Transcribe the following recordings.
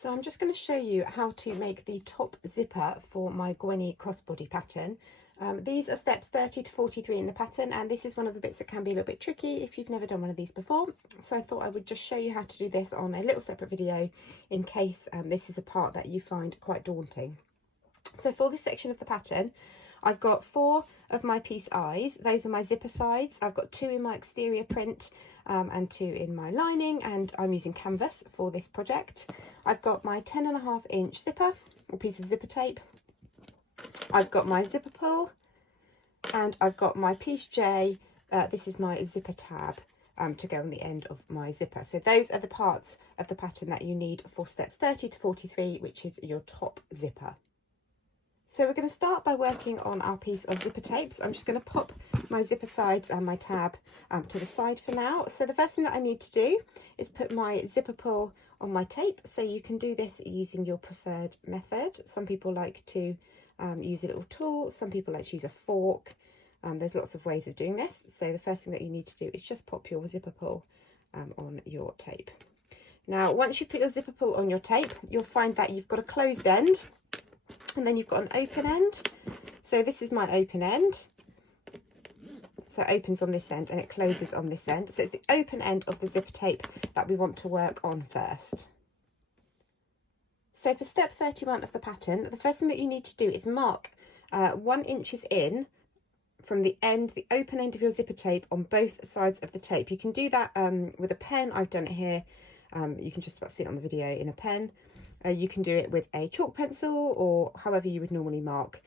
So I'm just going to show you how to make the top zipper for my Gwennie crossbody pattern. These are steps 30 to 43 in the pattern, and this is one of the bits that can be a little bit tricky if you've never done one of these before. So I thought I would just show you how to do this on a little separate video in case this is a part that you find quite daunting. So for this section of the pattern, I've got 4 of my piece eyes. Those are my zipper sides. I've got 2 in my exterior print and 2 in my lining, and I'm using canvas for this project. I've got my 10.5 inch zipper, a piece of zipper tape. I've got my zipper pull, and I've got my piece J. This is my zipper tab to go on the end of my zipper. So those are the parts of the pattern that you need for steps 30 to 43, which is your top zipper. So we're going to start by working on our piece of zipper tape. So I'm just going to pop my zipper sides and my tab to the side for now. So the first thing that I need to do is put my zipper pull on my tape. So you can do this using your preferred method. Some people like to use a little tool. Some people like to use a fork. There's lots of ways of doing this. So the first thing that you need to do is just pop your zipper pull on your tape. Now, once you put your zipper pull on your tape, you'll find that you've got a closed end. And then you've got an open end. So this is my open end. So it opens on this end and it closes on this end. So it's the open end of the zipper tape that we want to work on first. So for step 31 of the pattern, the first thing that you need to do is mark 1 inch in from the end, the open end of your zipper tape on both sides of the tape. You can do that with a pen. I've done it here. You can just about see it on the video in a pen. You can do it with a chalk pencil or however you would normally mark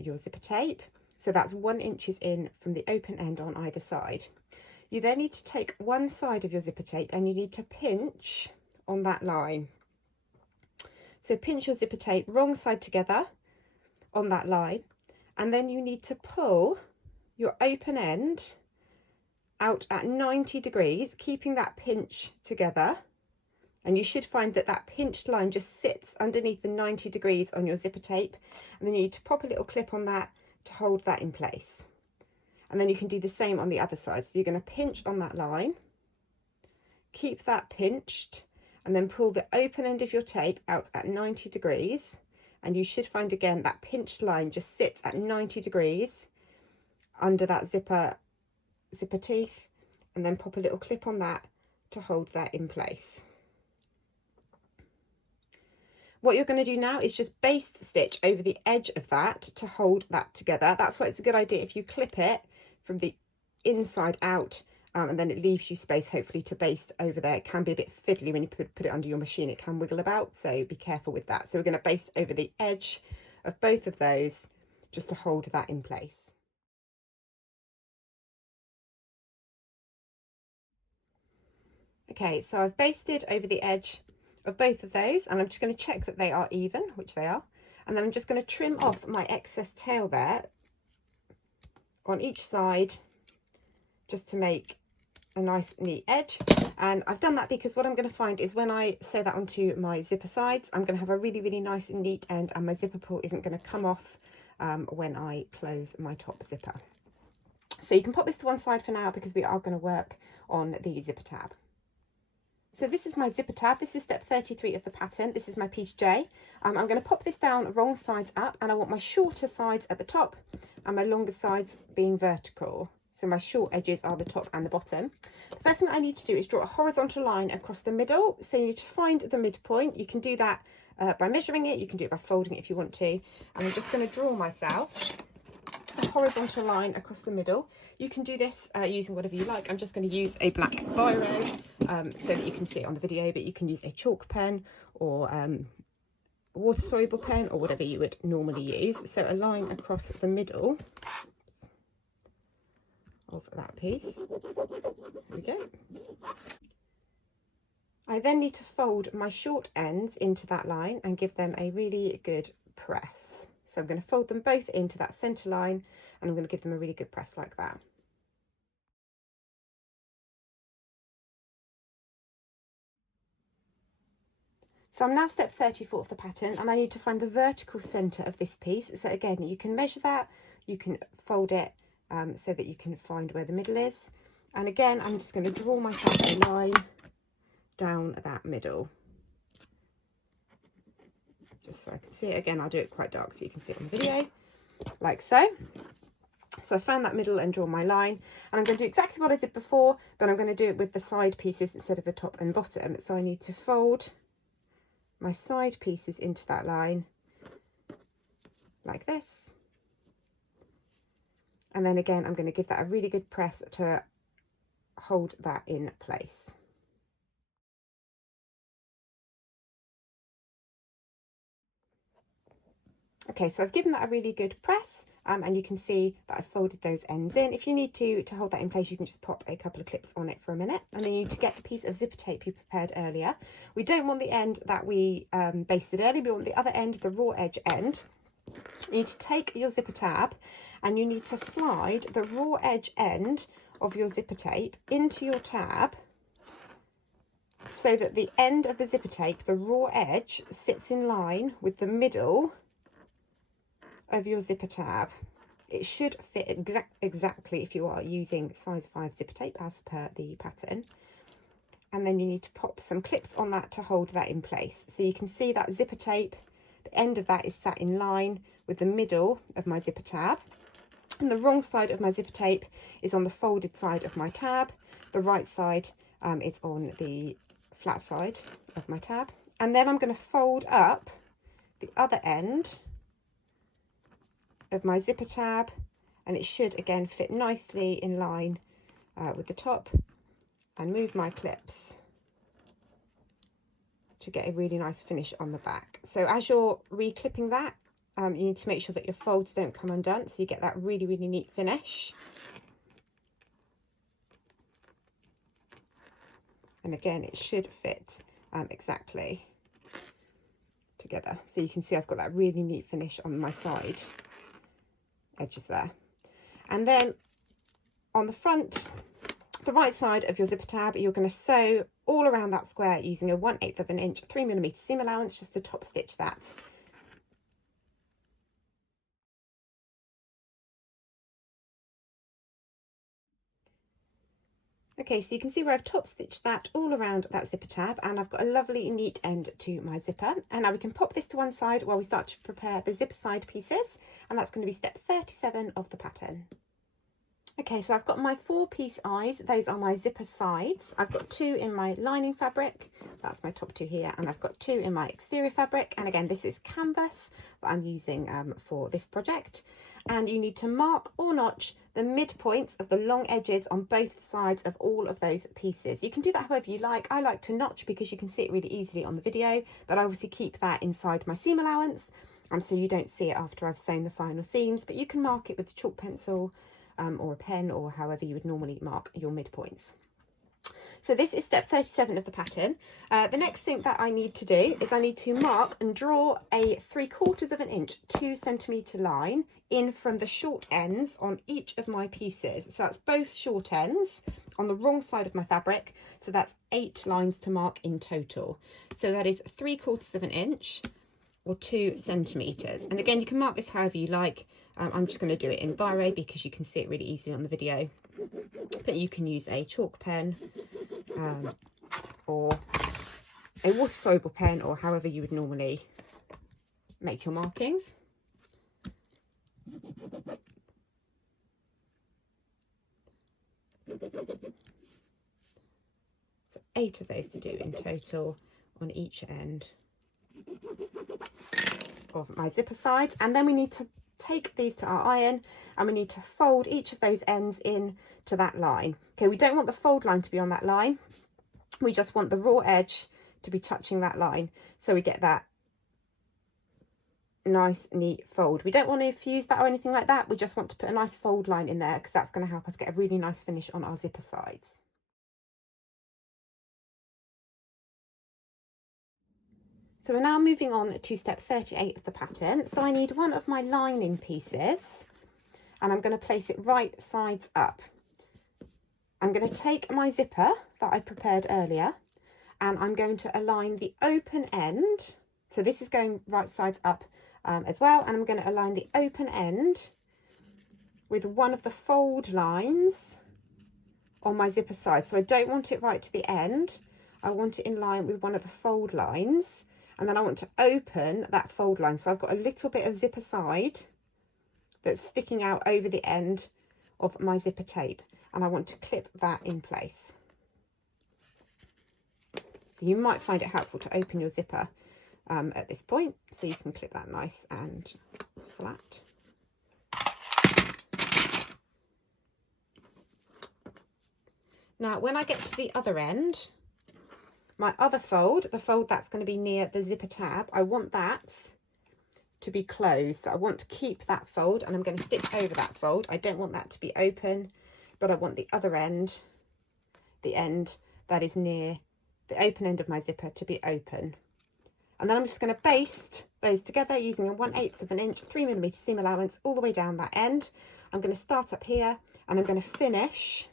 your zipper tape. So that's 1 inch in from the open end on either side. You then need to take one side of your zipper tape and you need to pinch on that line. So pinch your zipper tape wrong side together on that line, and then you need to pull your open end out at 90 degrees, keeping that pinch together. And you should find that that pinched line just sits underneath the 90 degrees on your zipper tape. And then you need to pop a little clip on that to hold that in place. And then you can do the same on the other side. So you're going to pinch on that line, keep that pinched, and then pull the open end of your tape out at 90 degrees. And you should find again that pinched line just sits at 90 degrees under that zipper teeth. And then pop a little clip on that to hold that in place. What you're going to do now is just baste stitch over the edge of that to hold that together. That's why it's a good idea if you clip it from the inside out and then it leaves you space hopefully to baste over there. It can be a bit fiddly when you put it under your machine. It can wiggle about, so be careful with that. So we're going to baste over the edge of both of those just to hold that in place. Okay, so I've basted over the edge of both of those, and I'm just going to check that they are even, which they are, and then I'm just going to trim off my excess tail there on each side just to make a nice neat edge. And I've done that because what I'm going to find is when I sew that onto my zipper sides, I'm going to have a really nice and neat end, and my zipper pull isn't going to come off when I close my top zipper. So you can pop this to one side for now because we are going to work on the zipper tab. So this is my zipper tab. This is step 33 of the pattern. This is my piece J. I'm going to pop this down wrong sides up, and I want my shorter sides at the top and my longer sides being vertical. So my short edges are the top and the bottom. The first thing I need to do is draw a horizontal line across the middle. So you need to find the midpoint. You can do that by measuring it. You can do it by folding it if you want to. And I'm just going to draw myself a horizontal line across the middle. You can do this using whatever you like. I'm just going to use a black biro so that you can see it on the video, but you can use a chalk pen or water soluble pen or whatever you would normally use. So a line across the middle of that piece. There we go. I then need to fold my short ends into that line and give them a really good press. So I'm going to fold them both into that centre line, and I'm going to give them a really good press like that. So I'm now step 34 of the pattern, and I need to find the vertical centre of this piece. So again, you can measure that, you can fold it so that you can find where the middle is. And again, I'm just going to draw myself a line down that middle. just so I can see it again. I'll do it quite dark so you can see it on the video, like so. So I found that middle and draw my line, and I'm going to do exactly what I did before, but I'm going to do it with the side pieces instead of the top and bottom. So I need to fold my side pieces into that line like this, and then again I'm going to give that a really good press to hold that in place. Okay, so I've given that a really good press, and you can see that I've folded those ends in. If you need to hold that in place, you can just pop a couple of clips on it for a minute, and then you need to get the piece of zipper tape you prepared earlier. We don't want the end that we basted earlier, we want the other end, the raw edge end. You need to take your zipper tab and you need to slide the raw edge end of your zipper tape into your tab so that the end of the zipper tape, the raw edge, sits in line with the middle of your zipper tab. It should fit exactly if you are using size 5 zipper tape as per the pattern. And then you need to pop some clips on that to hold that in place. So you can see that zipper tape, the end of that is sat in line with the middle of my zipper tab. And the wrong side of my zipper tape is on the folded side of my tab. The right side is on the flat side of my tab. And then I'm going to fold up the other end of my zipper tab, and it should again fit nicely in line with the top, and move my clips to get a really nice finish on the back. So as you're re-clipping that, you need to make sure that your folds don't come undone, so you get that really, really neat finish. And again, it should fit exactly together. So you can see I've got that really neat finish on my side edges there. And then on the front, the right side of your zipper tab, you're going to sew all around that square using a 1/8 of an inch 3mm seam allowance, just to top stitch that. Okay, so you can see where I've top stitched that all around that zipper tab, and I've got a lovely neat end to my zipper. And now we can pop this to one side while we start to prepare the zipper side pieces, and that's going to be step 37 of the pattern. Okay, so I've got my 4-piece eyes. Those are my zipper sides. I've got 2 in my lining fabric. That's my top 2 here. And I've got 2 in my exterior fabric. And again, this is canvas that I'm using for this project. And you need to mark or notch the midpoints of the long edges on both sides of all of those pieces. You can do that however you like. I like to notch because you can see it really easily on the video, but I obviously keep that inside my seam allowance, so you don't see it after I've sewn the final seams. But you can mark it with a chalk pencil or a pen, or however you would normally mark your midpoints. So this is step 37 of the pattern. The next thing that I need to do is I need to mark and draw a 3/4 of an inch 2 centimetre line in from the short ends on each of my pieces. So that's both short ends on the wrong side of my fabric. So that's 8 lines to mark in total. So that is 3/4 of an inch or 2 centimetres. And again, you can mark this however you like. I'm just going to do it in biro because you can see it really easily on the video, but you can use a chalk pen or a water soluble pen, or however you would normally make your markings. So 8 of those to do in total on each end of my zipper sides. And then we need to take these to our iron, and we need to fold each of those ends in to that line. Okay, we don't want the fold line to be on that line, we just want the raw edge to be touching that line, so we get that nice neat fold. We don't want to fuse that or anything like that, we just want to put a nice fold line in there because that's going to help us get a really nice finish on our zipper sides. So we're now moving on to step 38 of the pattern. So I need one of my lining pieces, and I'm going to place it right sides up. I'm going to take my zipper that I prepared earlier, and I'm going to align the open end. So this is going right sides up as well, and I'm going to align the open end with one of the fold lines on my zipper side. So I don't want it right to the end, I want it in line with one of the fold lines. and then I want to open that fold line. So I've got a little bit of zipper side that's sticking out over the end of my zipper tape, and I want to clip that in place. So you might find it helpful to open your zipper at this point, so you can clip that nice and flat. Now when I get to the other end, my other fold, the fold that's going to be near the zipper tab, I want that to be closed. So I want to keep that fold, and I'm going to stitch over that fold. I don't want that to be open, but I want the other end, the end that is near the open end of my zipper, to be open. And then I'm just going to baste those together using a 1/8 of an inch 3mm seam allowance all the way down that end. I'm going to start up here, and I'm going to finish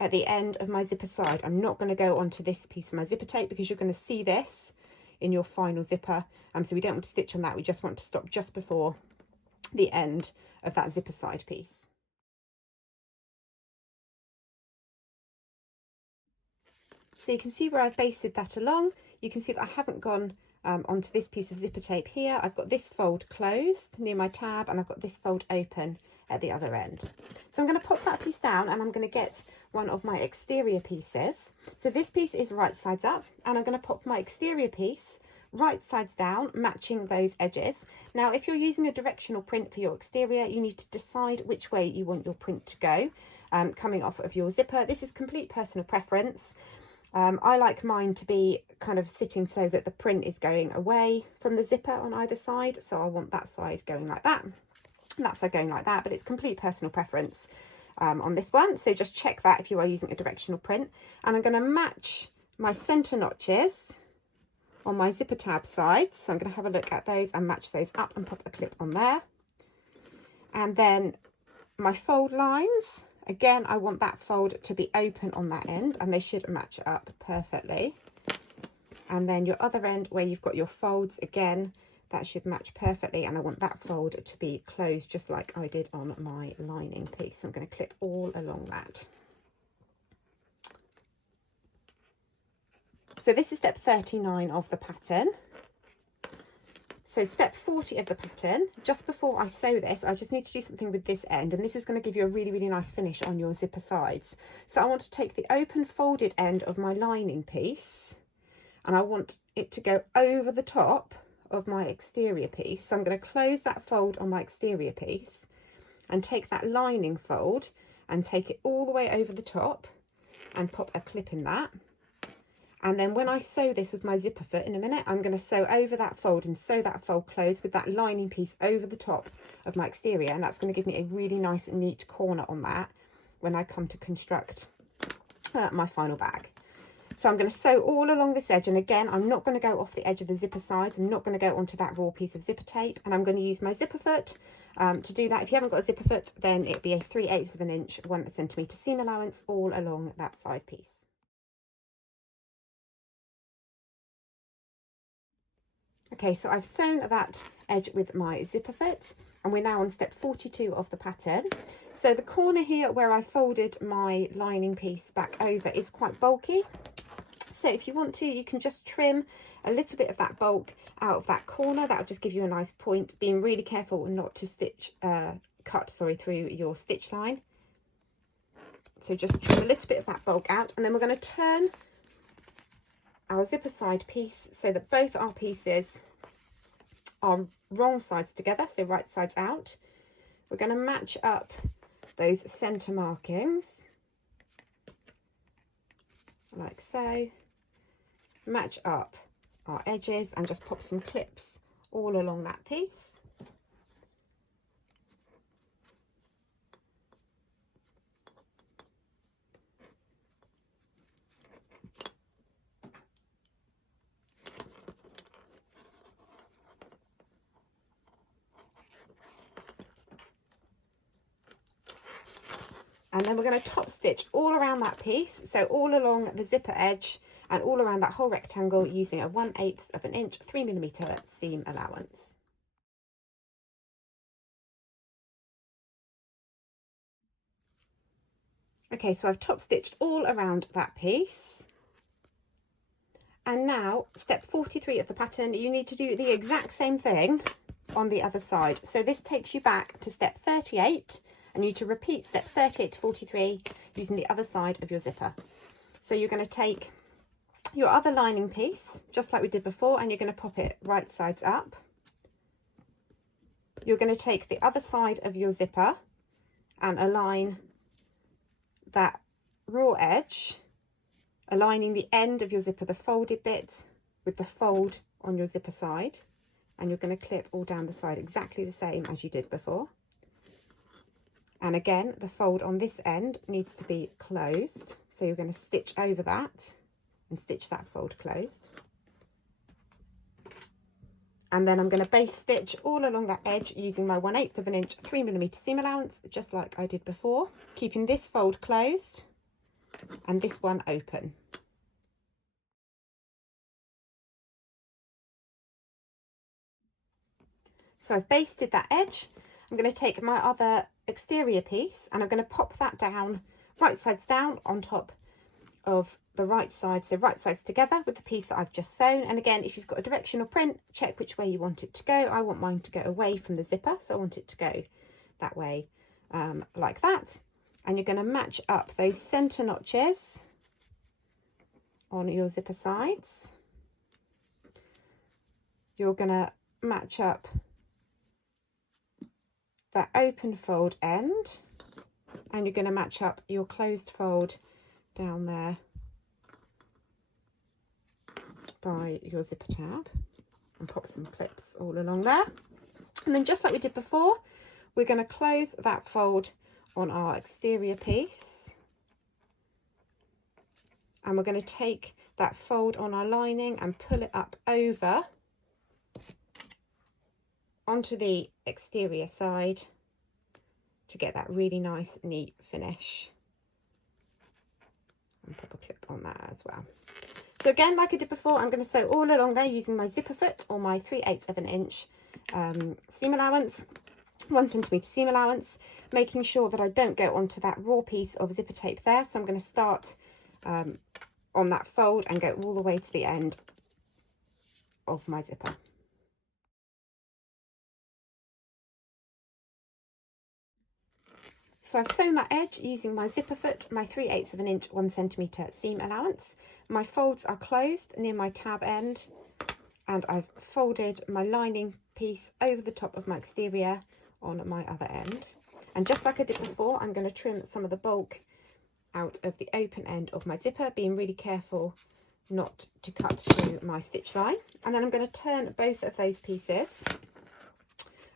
at the end of my zipper side. I'm not going to go onto this piece of my zipper tape because you're going to see this in your final zipper, so we don't want to stitch on that. We just want to stop just before the end of that zipper side piece. So you can see where I've basted that along. You can see that I haven't gone onto this piece of zipper tape here. I've got this fold closed near my tab, and I've got this fold open at the other end. So I'm going to pop that piece down, and I'm going to get one of my exterior pieces. So this piece is right sides up, and I'm going to pop my exterior piece right sides down, matching those edges. Now if you're using a directional print for your exterior, you need to decide which way you want your print to go coming off of your zipper. This is complete personal preference. I like mine to be kind of sitting so that the print is going away from the zipper on either side. So I want that side going like that, and that side going like that, but it's complete personal preference on this one. So just check that if you are using a directional print. And I'm going to match my center notches on my zipper tab sides. So I'm going to have a look at those and match those up and pop a clip on there. And then my fold lines, again, I want that fold to be open on that end, and they should match up perfectly. And then your other end where you've got your folds, again, that should match perfectly, and I want that fold to be closed just like I did on my lining piece. So I'm going to clip all along that. So this is step 39 of the pattern. So step 40 of the pattern, just before I sew this, I just need to do something with this end, and this is going to give you a really, really nice finish on your zipper sides. So I want to take the open folded end of my lining piece, and I want it to go over the top of my exterior piece. So I'm going to close that fold on my exterior piece and take that lining fold and take it all the way over the top and pop a clip in that. And then when I sew this with my zipper foot in a minute, I'm going to sew over that fold and sew that fold closed with that lining piece over the top of my exterior. And that's going to give me a really nice and neat corner on that when I come to construct my final bag. So I'm going to sew all along this edge. And again, I'm not going to go off the edge of the zipper sides. I'm not going to go onto that raw piece of zipper tape. And I'm going to use my zipper foot to do that. If you haven't got a zipper foot, then it'd be a 3/8 of an inch, 1 centimetre seam allowance all along that side piece. Okay, so I've sewn that edge with my zipper foot, and we're now on step 42 of the pattern. So the corner here where I folded my lining piece back over is quite bulky. So if you want to, you can just trim a little bit of that bulk out of that corner. That'll just give you a nice point, being really careful not to cut through your stitch line. So just trim a little bit of that bulk out, and then we're going to turn our zipper side piece so that both our pieces are wrong sides together, so right sides out. We're going to match up those center markings like so, match up our edges, and just pop some clips all along that piece. And then we're going to top stitch all around that piece, so all along the zipper edge and all around that whole rectangle using a 1/8 of an inch 3mm seam allowance. Okay, so I've top stitched all around that piece, And now step 43 of the pattern, you need to do the exact same thing on the other side. So this takes you back to step 38, and you need to repeat steps 38 to 43 using the other side of your zipper. So you're going to take your other lining piece, just like we did before, and you're going to pop it right sides up. You're going to take the other side of your zipper and align that raw edge, aligning the end of your zipper, the folded bit, with the fold on your zipper side, and you're going to clip all down the side exactly the same as you did before. And again, the fold on this end needs to be closed, so you're going to stitch over that and stitch that fold closed. And then I'm going to base stitch all along that edge using my 1/8 of an inch 3mm seam allowance, just like I did before, keeping this fold closed and this one open. So I've basted that edge. I'm going to take my other exterior piece and I'm going to pop that down, right sides down, on top of the right side, so right sides together with the piece that I've just sewn. And again, if you've got a directional print, check which way you want it to go. I want mine to go away from the zipper, so I want it to go that way, like that. And you're going to match up those center notches on your zipper sides. You're going to match up that open fold end, and you're going to match up your closed fold down there by your zipper tab, and pop some clips all along there. And then just like we did before, we're going to close that fold on our exterior piece, and we're going to take that fold on our lining and pull it up over onto the exterior side to get that really nice neat finish, and pop a clip on that as well. So again, like I did before, I'm going to sew all along there using my zipper foot or my 3/8 of an inch seam allowance, 1 centimetre seam allowance, making sure that I don't go onto that raw piece of zipper tape there. So I'm going to start on that fold and go all the way to the end of my zipper. So I've sewn that edge using my zipper foot, my 3/8 of an inch 1 centimetre seam allowance. My folds are closed near my tab end, and I've folded my lining piece over the top of my exterior on my other end. And just like I did before, I'm going to trim some of the bulk out of the open end of my zipper, being really careful not to cut through my stitch line. And then I'm going to turn both of those pieces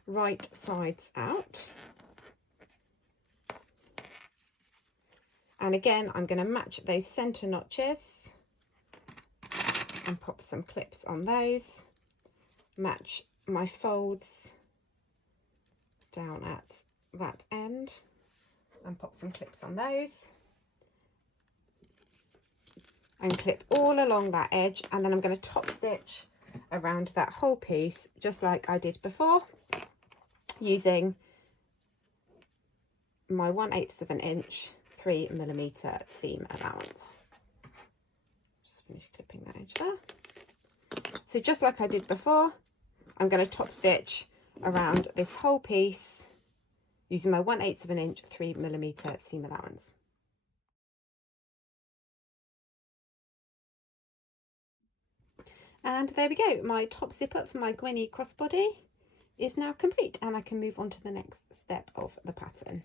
right sides out. And again, I'm going to match those center notches and pop some clips on those, match my folds down at that end and pop some clips on those, and clip all along that edge. And then I'm going to top stitch around that whole piece just like I did before, using my 1/8 of an inch 3mm seam allowance. Just finish clipping that edge there. So just like I did before, I'm going to top stitch around this whole piece using my 1/8 of an inch 3mm seam allowance. And there we go, my top zipper for my Gwennie crossbody is now complete, and I can move on to the next step of the pattern.